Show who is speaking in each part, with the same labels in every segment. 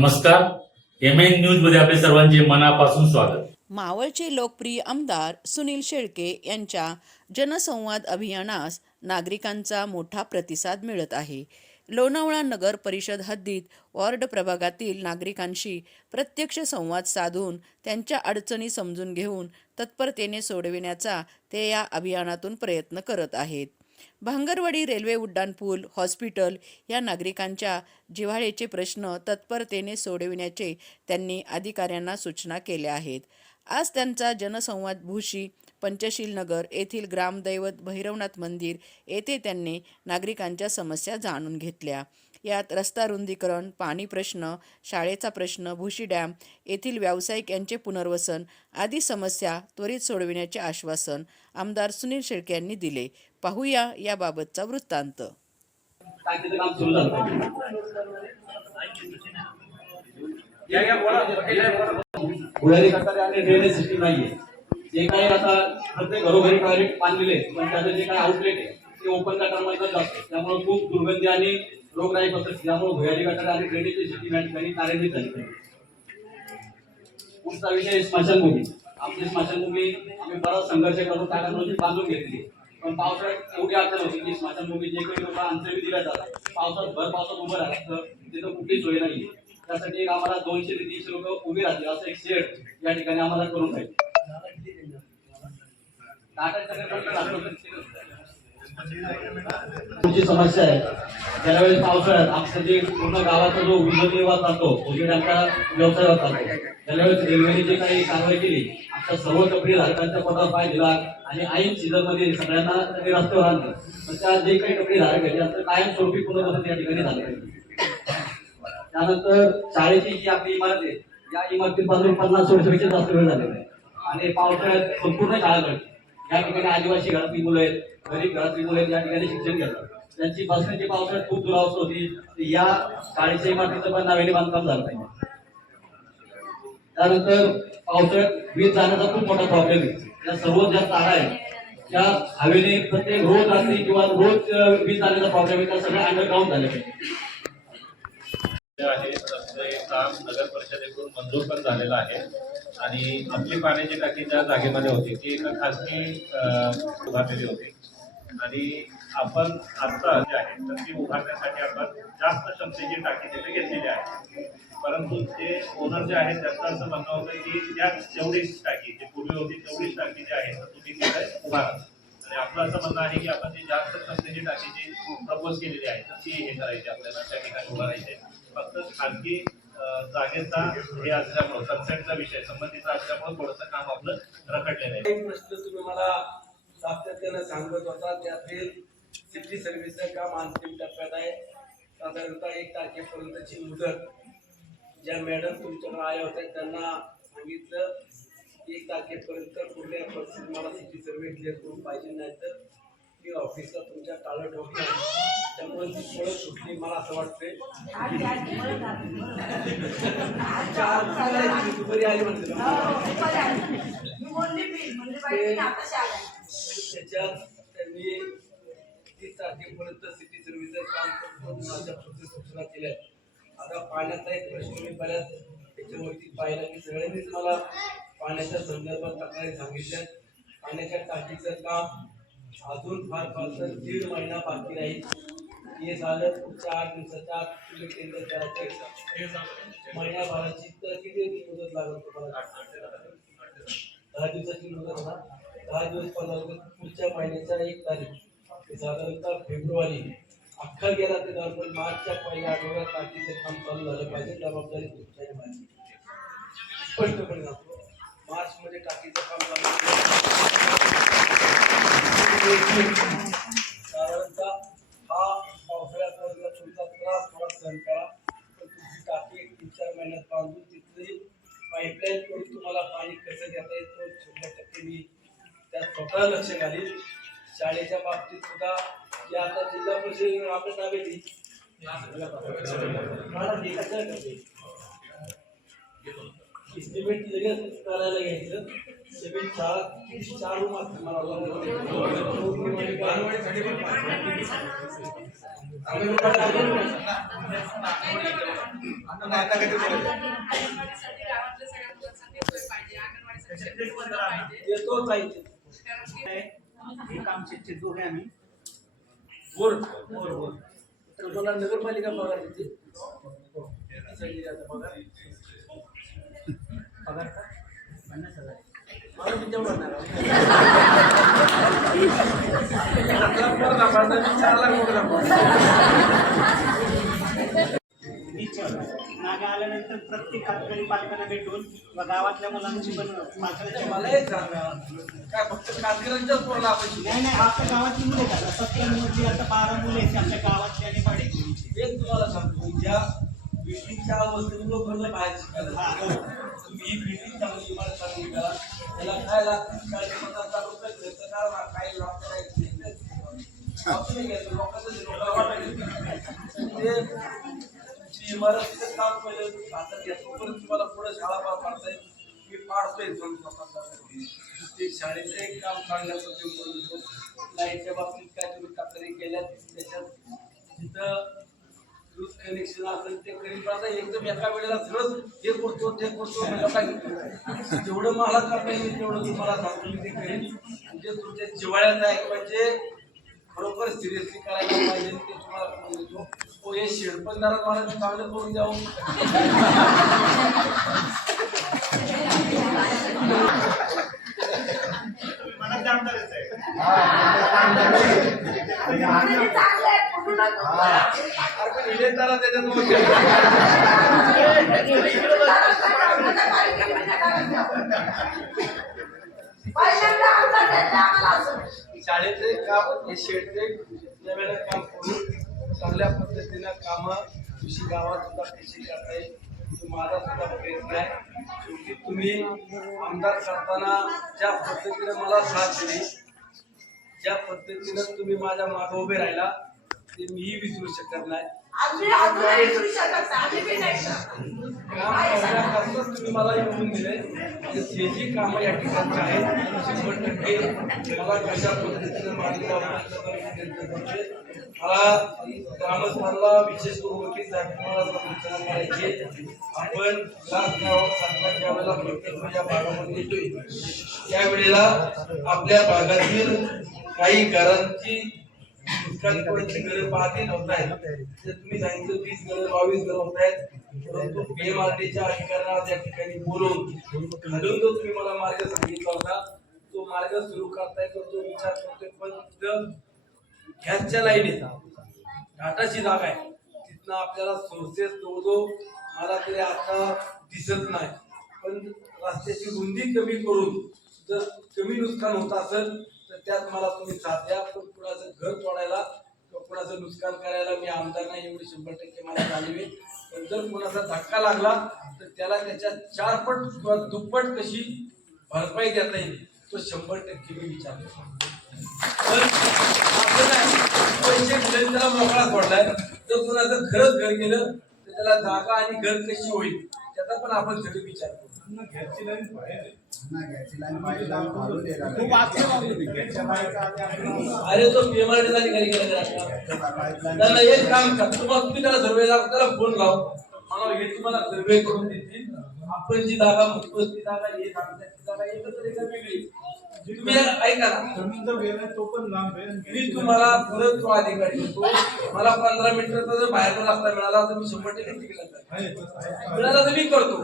Speaker 1: नमस्कार. M N न्यूजमध्ये आपले सर्वांचे मनापासून स्वागत.
Speaker 2: मावळचे लोकप्रिय आमदार सुनील शेळके यांच्या जनसंवाद अभियानास नागरिकांचा मोठा प्रतिसाद मिळत आहे. लोणावळा नगर परिषद हद्दीत वॉर्ड प्रभागातील नागरिकांशी प्रत्यक्ष संवाद साधून त्यांच्या अडचणी समजून घेऊन तत्परतेने सोडविण्याचा ते या अभियानातून प्रयत्न करत आहेत. भांगरवाडी रेल्वे उड्डाणपूल हॉस्पिटल या नागरिकांच्या जिव्हाळ्याचे प्रश्न तत्परतेने सोडविण्याचे त्यांनी अधिकाऱ्यांना सूचना केल्या आहेत. आज त्यांचा जनसंवाद भूशी पंचशील नगर येथील ग्रामदैवत भैरवनाथ मंदिर येथे त्यांनी नागरिकांच्या समस्या जाणून घेतल्या. यात रस्ता रुंदीकरण पाणी प्रश्न शाळेचा प्रश्न भुशी डॅम येथील व्यावसायिक यांचे पुनर्वसन आदी समस्या त्वरित सोडविण्याचे आश्वासन आमदार सुनील शेळके यांनी दिले. पाहूया याबाबतचा वृत्तांत.
Speaker 3: जे काही आता प्रत्येक घरोघरी टॉयलेट बांधलेले आहेत, पण त्याचं जे काही आउटलेट आहे ते ओपन गटारमध्ये जातं त्यामुळे खूप दुर्गंधी आणि रोगराई पसरते त्यामुळे भुयारी गटार आणि ड्रेनेजची सिस्टीम या ठिकाणी कार्यान्वित झाली. पाहिजे पुढचा विषय स्मशानभूमी. आपली स्मशानभूमी आम्ही बराच संघर्ष करून त्या बांधून घेतली. पण पावसाळ्यात एवढी अडचण होती की स्मशानभूमी जे काही लोक अंतरी दिल्या जातात पावसात भर पावसात उभं राहतं तिथं कुठली सोय नाही त्यासाठी एक आम्हाला दोनशे ते तीनशे लोक उभी राहतील असं एक शेड या ठिकाणी आम्हाला करून पाहिजे पुढची समस्या आहे. त्यावेळेस पावसाळ्यात आमचं जे पूर्ण गावाचा जो उदरनिर्वाह चालतो उजेडांचा व्यवसाय चालतो. त्यावेळेस रेल्वेने जे काही कारवाई केली आमच्या सर्व कपडे धारकांच्या पदावर पाय दिला आणि ऐन सीझनमध्ये सगळ्यांना त्यांनी रस्त्यावर आणलं. तर त्या जे काही कपडे धारक आहेत त्यांचं कायमस्वरूपी पुनर्वसन या ठिकाणी झालं त्यानंतर शाळेची जी आपली इमारत आहे या इमारतीपासून पन्नास वर्षापेक्षा जास्त वेळ झालेला आहे. आणि पावसाळ्यात संपूर्ण शाळा घडते या ठिकाणी आदिवासी घरातली मुलं आहेत गरीब घरातली मुलं आहेत या ठिकाणी शिक्षण घेतात. त्यांची बसण्याची पावसाळ्यात खूप दुरावस्था होती. या शाळेच्या इमारतीचं पण नव्याने बांधकाम झालं नाही त्यानंतर पावसाळ्यात वीज जाण्याचा खूप मोठा प्रॉब्लेम आहे. या सर्व ज्या तारा आहेत त्या हवेने प्रत्येक रोज रात्री किंवा रोज वीज जाण्याचा प्रॉब्लेम आहे. त्या सगळ्या अंडरग्राऊंड झाल्या पाहिजे.
Speaker 4: जे आहे तसं काम नगर परिषदेकडून मंजूर पण झालेलं आहे. आणि आपली पाण्याची टाकी ज्या जागेमध्ये होती ती एका खासगी उभारलेली होती. आणि आपण आता जे आहे तर ती उभारण्यासाठी आपण जास्त क्षमतेची टाकी तिथे घेतलेली आहे. परंतु ते ओनर जे आहेत त्यांचं असं म्हणणं होतं की त्या तेवढीच टाकी जी पूर्वी होती तेवढीच टाकी जी आहे तर तुम्ही तिथे उभारा. आणि आपलं असं म्हणणं आहे की आपण ती जास्त क्षमतेची टाकी प्रपोज केलेली आहे तर ती हे करायची आपल्याला त्या ठिकाणी उभारायची फक्त खाजगी जागेचा हे असल्यामुळं कन्सेंटचा विषय संबंधीचा असल्यामुळं थोडंसं काम आपलं रखडलेलं आहे.
Speaker 5: एक प्रश्न तुम्ही मला सातत्यानं सांगत होता त्यातील सिटी सर्व्हिसचं काम अंतिम टप्प्यात आहे. साधारणतः एक तारखेपर्यंतची मुदत ज्या मॅडम तुमच्याकडे आल्या होत्या त्यांना सांगितलं. एक तारखेपर्यंत कुठल्या परिस्थितीत मला सिटी सर्व्हिस क्लिअर करून पाहिजे नाही तर मी ऑफिसला तुमच्या टाळं ठोकणार त्यामुळे ती पळत सुटली मला असं वाटतंय. चार दुपारी आली म्हणते त्याच्यात त्यांनी तीस तारखेपर्यंत सिटी सर्व्हिसचं काम करून माझ्या सूचना केल्या आता पाण्याचा एक प्रश्न मी बऱ्याच त्याच्यावरती पाहिलं की सगळ्यांनीच मला पाण्याच्या संदर्भात तक्रारी सांगितल्या. पाण्याच्या टाकीचं काम अजून फार फार दीड महिना बाकी राहील. हे झालं पुढच्या आठ दिवसाच्या आत तुम्ही केंद्र महिन्याभराची तर किती मुदत लागेल तुम्हाला? दहा दिवसाची मुदत ना दहा दिवस पंधरा पुढच्या महिन्याच्या एक तारीख. साधारणतः फेब्रुवारी. अख्खा गेला ते दहा मार्चच्या पहिल्या आठवड्यात टाकीचं काम चालू झालं. पाहिजे जबाबदारी तुमच्या आहे स्पष्टपणे सांगतो मार्च मध्ये टाकीचं काम चालू साधारणतः हा पावसाळ्यात तुमचा त्रास थोडा सहन करा. तर तुमची टाकी तीन चार महिन्यात बांधून तिथली पाईपलाईन करून तुम्हाला पाणी कसं घेता येतं शंभर टक्के मी त्यात स्वतः लक्ष घालील शाळेच्या बाबतीत सुद्धा जे आता जिल्हा परिषद आपण ताब्यात येईल. नगर पालिका घ्यायचं सेकंड शाळा पगार पगार
Speaker 6: पन्नास हजार. नागा आल्यानंतर प्रत्येक कातकरी पालकांना भेटून व गावातल्या मुलांची पण पालकांची
Speaker 5: मला एक काय फक्त कातकऱ्यांच्याच पोर लावायची
Speaker 6: नाही नाही आपल्या गावातली मुले आहेत सत्तर मुली आता बारा मुले आहेत आपल्या गावातली आणि पाडे
Speaker 5: एक तुम्हाला सांगतो ज्या बिल्डिंगच्या वस्तूंवर भरलं काय शिकायला तुम्ही ही बिल्डिंग चांगली इमारत चांगली करा त्याला काय लागतील काय पन्नास लाख रुपये खर्च करा काय लाभ करायचे आपण घ्यायचं लोकांचं लोकांना वाटायचं ते ती इमारतीचं काम पहिलं हातात घेतो परत तुम्हाला पुढे शाळा पार पाडताय. मी पाडतोय दोन लोकांना ते शाळेचं एक काम चांगल्या पद्धतीने करून लाईटच्या बाबतीत काय तुम्ही तक्रारी केल्या त्याच्यात तिथं दूध कनेक्शन असेल ते करीत राहता एकदम एका वेळेला सगळं हे करतो ते करतो जेवढं मला करता येईल तेवढं तुम्हाला सांगतो मी ते करेन. म्हणजे तुमच्या जिवाळ्यात आहे म्हणजे खरोखर सिरियसली करायला पाहिजे ते तुम्हाला देतो. हो हे शेडपणदारात मला चांगलं करून द्यावं. अरे पण शाळेचे काम हे शेडचे नव्यानं काम करून चांगल्या पद्धतीनं कामं कृषी गावात सुद्धा कृषी करता येईल माझा सुद्धा प्रयत्न आहे शेवटी तुम्ही आमदार करताना ज्या पद्धतीनं मला साथ दिली ज्या पद्धतीनं तुम्ही माझ्या मागे उभे राहिला ते मीही विसरू शकत नाही. तुम्ही मला निवडून दिले. आणि जे जी कामं या ठिकाणची आहेत शंभर टक्के मला कशा पद्धतीनं मार्गी. मला ग्रामस्थांना विशेष करून सूचना करायची आपण सरकार प्रत्येक या भागामध्ये येतोय. त्यावेळेला आपल्या भागातील काही घरांची नुकसान पडायची गरज पाहते होत आहे तुम्ही सांगितलं वीस घर बावीस घर होत आहेत परंतु बीएमआरडीच्या अधिकाऱ्यांना त्या ठिकाणी बोलवून घालून जो तुम्ही मला मार्ग सांगितला होता तो मार्ग सुरू करता येतो तो विचार करतोय. पण तिथं गॅसच्या लाईनीत घाटाची जागा आहे. तिथनं आपल्याला सोर्सेस जवळजवळ मला तरी आता दिसत नाही. पण रस्त्याची रुंदी कमी करून जर कमी नुकसान होत असेल तर त्यात मला तुम्ही साथ द्या. पण कुणाचं घर तोडायला किंवा कुणाचं नुकसान करायला मी आमदार नाही एवढी शंभर टक्के मला जाणीव पण जर कुणाचा धक्का लागला तर त्याला त्याच्या चारपट किंवा दुप्पट कशी भरपाई देता येईल तो शंभर टक्के मी विचार पैसे दिले त्याला मोकळा पडलाय तर कुणाचं खरंच घर गेलं तर त्याला जागा आणि घर कशी होईल त्याचा पण आपण सगळे विचार करू.
Speaker 6: खूप
Speaker 5: अरे तो अधिकारी त्याला. एक काम कर तुम्हाला तुम्ही त्याला सर्वे लाव त्याला फोन लाव. मला हे तुम्हाला सर्वे करून देतील. आपण जी जागा म्हणतो ती जागा हे सांगतात जागा एकत्र एका वेगळी. तुम्ही ऐका ना.
Speaker 7: तो पण लांब आहे.
Speaker 5: मी तुम्हाला परत तो अधिकारी देतो मला पंधरा मिनिटाचा जर बाहेरचा रस्ता मिळाला तर मी शंभर टक्के मिळाला तर मी करतो.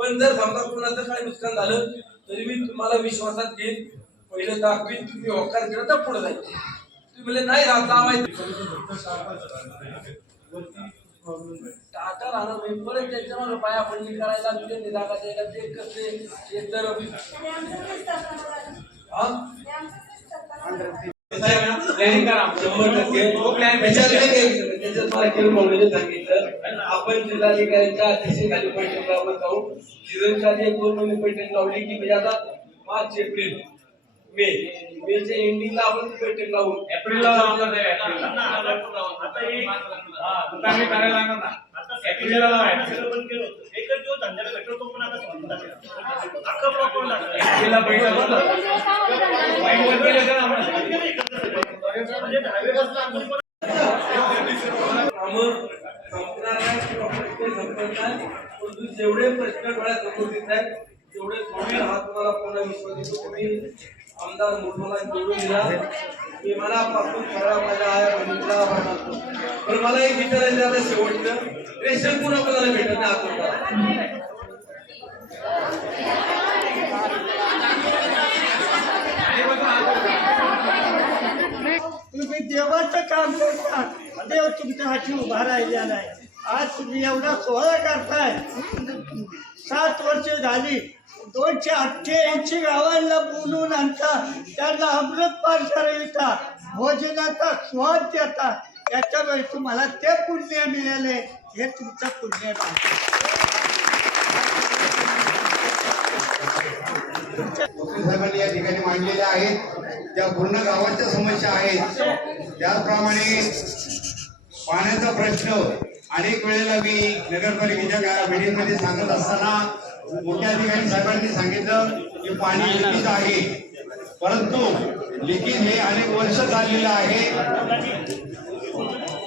Speaker 5: पण जर समजा कुणाचं काय नुकसान झालं तरी मी तुम्हाला विश्वासात घेईन. पहिलं दाखवीन तुम्ही होकार केलं तर पुढे जाईल. तुम्ही म्हणले नाही राहत टाटा राहणार नाही. परत त्याच्यावर पाया पडली करायला तुझे जागा द्यायला ते कसे एक तर हा? प्लॅनिंग करा. शंभर टक्के. त्याच्यात नाही काही, त्याच्यात मला केलं म्हणून सांगितलं. आपण जिल्हाधिकाऱ्यांच्या बैठक लावत जाऊ. आधी एक दोन महिने बैठक लावली की म्हणजे आता मार्च एप्रिल मे मेच्या एंडिंगला आपण बैठक लावू
Speaker 4: एप्रिलला लावणार नाही. आता एक हा, दुकाने करायला लागणार ना. एप्रिलला लावायचं.
Speaker 7: एकच दिवस धंद्याला भेटलो तो पण आता. अख्खं प्रॉपर लागलं.
Speaker 4: एप्रिलला बैठक होतं. वाईट वर केलं का आपण?
Speaker 7: म्हणजे
Speaker 5: कामं संपणार नाही जेवढे प्रश्न डोळ्यासमोर येत आहेत तेवढे सोडवेल हा तुम्हाला पूर्ण विश्वास देतो. तुम्ही आमदार मुर्मला निवडून दिला. मी मनापासून खरा माझ्या आया बहिणीला आभार मानतो पण मला एक विचारायचं आता शेवटचं. रेशन पुन्हा कोणाला भेटत नाही आता
Speaker 6: तुम्ही देवाचं काम करता. देव तुमच्या हाती उभा राहिलेला आहे. आज तुम्ही एवढा सोहळा करताय. सात वर्ष झाली. दोनशे अठ्ठ्याऐंशी गावांना बोलून आणता. त्यांना अमृत पार करविता भोजनाचा स्वाद देता त्याच्यामुळे तुम्हाला ते पुण्य मिळाले. हे तुमचं पुण्य आहे.
Speaker 8: साहेबांनी या ठिकाणी मांडलेल्या आहेत. त्या पूर्ण गावाच्या समस्या आहेत. त्याचप्रमाणे पाण्याचा प्रश्न अनेक वेळेला मी नगरपालिकेच्या गा- मीटिंगमध्ये सांगत असताना मोठ्या अधिकारी साहेबांनी सांगितलं की पाणी लिखित आहे. परंतु लिखित हे अनेक वर्ष चाललेलं आहे.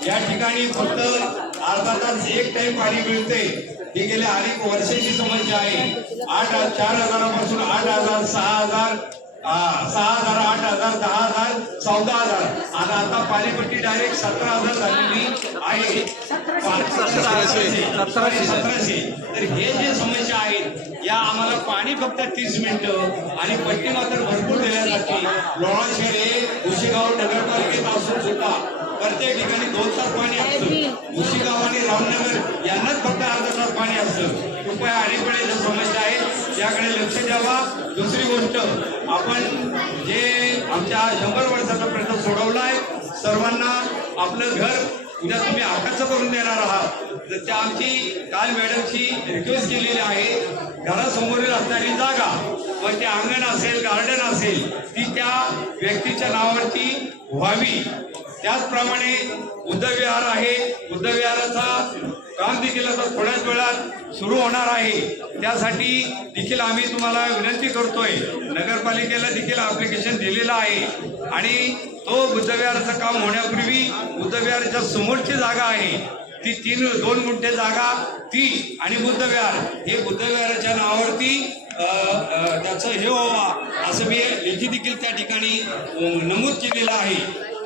Speaker 8: या ठिकाणी फक्त अर्धा तास एक टाइम पाणी मिळते. ही गेल्या अनेक वर्षाची समस्या आहे. आठ चार हजारापासून आठ हजार सहा हजार सहा हजार आठ हजार दहा हजार चौदा हजार. आणि आता पाणीपट्टी डायरेक्ट सतरा हजार झालेली आहे सतराशे. तर हे जे समस्या आहेत या आम्हाला पाणी फक्त तीस मिनिटं आणि पट्टी मात्र भरपूर देण्यासाठी लोणा शहर हे उशीगाव नगरपालिकेत असून सुद्धा प्रत्येक ठिकाणी दोन तास पाणी असतं. उशीगाव आणि रामनगर यांनाच फक्त अर्धा तास पाणी असतं. कृपया आणि समस्या आहेत. त्याकडे लक्ष द्यावा. दुसरी गोष्ट आपण जे आमच्या शंभर वर्षाचा प्रश्न सोडवला आहे सर्वांना आपलं घर उद्या तुम्ही हक्काचं करून देणार आहात. तर त्या आमची काल मॅडमची रिक्वेस्ट केलेली आहे घरासमोरील असणारी जागा मग ते अंगण असेल गार्डन असेल ती त्या व्यक्तीच्या नावावरती व्हावी. त्याचप्रमाणे बुद्धविहार आहे. बुद्धविहाराचा काम देखील आता थोड्याच वेळात सुरू होणार आहे. त्यासाठी देखील आम्ही तुम्हाला विनंती करतोय. नगरपालिकेला देखील ॲप्लिकेशन दिलेलं आहे. आणि तो बुद्धविहाराचं काम होण्यापूर्वी बुद्धविहाराच्या समोरची जागा आहे. ती तीन दोन गुंठे जागा ती आणि बुद्धविहार. हे बुद्धविहाराच्या नावावरती त्याचं हे व्हावा असं मी लेखी देखील त्या ठिकाणी नमूद केलेलं आहे.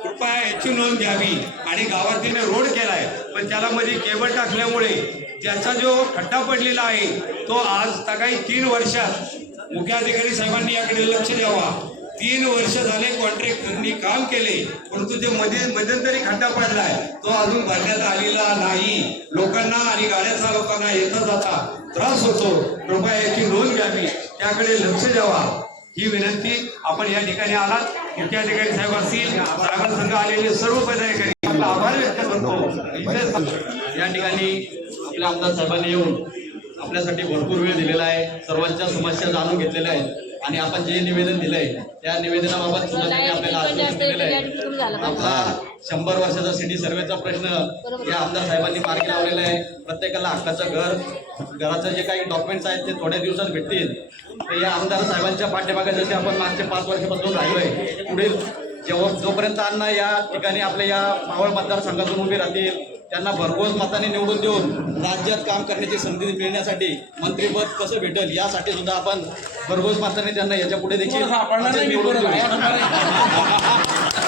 Speaker 8: कृपया याची नोंद घ्यावी. आणि गावातीने रोड केलाय. पण त्याला मध्ये केबल टाकल्यामुळे त्याचा जो खड्डा पडलेला आहे तो आज काही तीन वर्षात मुख्याधिकारी साहेबांनी याकडे लक्ष द्यावा. तीन वर्ष झाले कॉन्ट्रॅक्टरनी काम केले परंतु जे मध्ये मध्यंतरी खड्डा पडलाय तो अजून भरण्यात आलेला नाही. लोकांना आणि गाड्या लोकांना येता जाता त्रास होतो. कृपया याची नोंद घ्यावी. त्याकडे लक्ष द्यावा. ही विनंती आपण या ठिकाणी आलात. मुख्याधिकारी साहेब असतील सागर संघ आलेले सर्व पदाधिकारी. आपला आभार व्यक्त करतो.
Speaker 9: या ठिकाणी आपल्या आमदार साहेबांनी येऊन आपल्यासाठी भरपूर वेळ दिलेला आहे. सर्वांच्या समस्या जाणून घेतलेल्या आहेत. आणि आपण जे निवेदन दिलंय त्या निवेदनाबाबत सुद्धा त्यांनी आपल्याला आश्वासन दिलेलं आहे. आपला शंभर वर्षाचा सिटी सर्वेचा प्रश्न या आमदार साहेबांनी मार्गी लावलेला आहे. प्रत्येकाला हक्काचं घर घराचं जे काही डॉक्युमेंट्स आहेत ते थोड्या दिवसात भेटतील. तर या आमदार साहेबांच्या पाठीमागे जसे आपण मागचे पाच वर्षापासून राहिलोय पुढील जेव्हा जोपर्यंत अण्णा या ठिकाणी आपल्या या मावळ मतदारसंघातून उभे राहतील त्यांना भरघोस मताने निवडून देऊन राज्यात काम करण्याची संधी मिळण्यासाठी मंत्रीपद कसं भेटेल यासाठी सुद्धा आपण भरघोस मताने त्यांना याच्यापुढे देखील निवडून देऊ.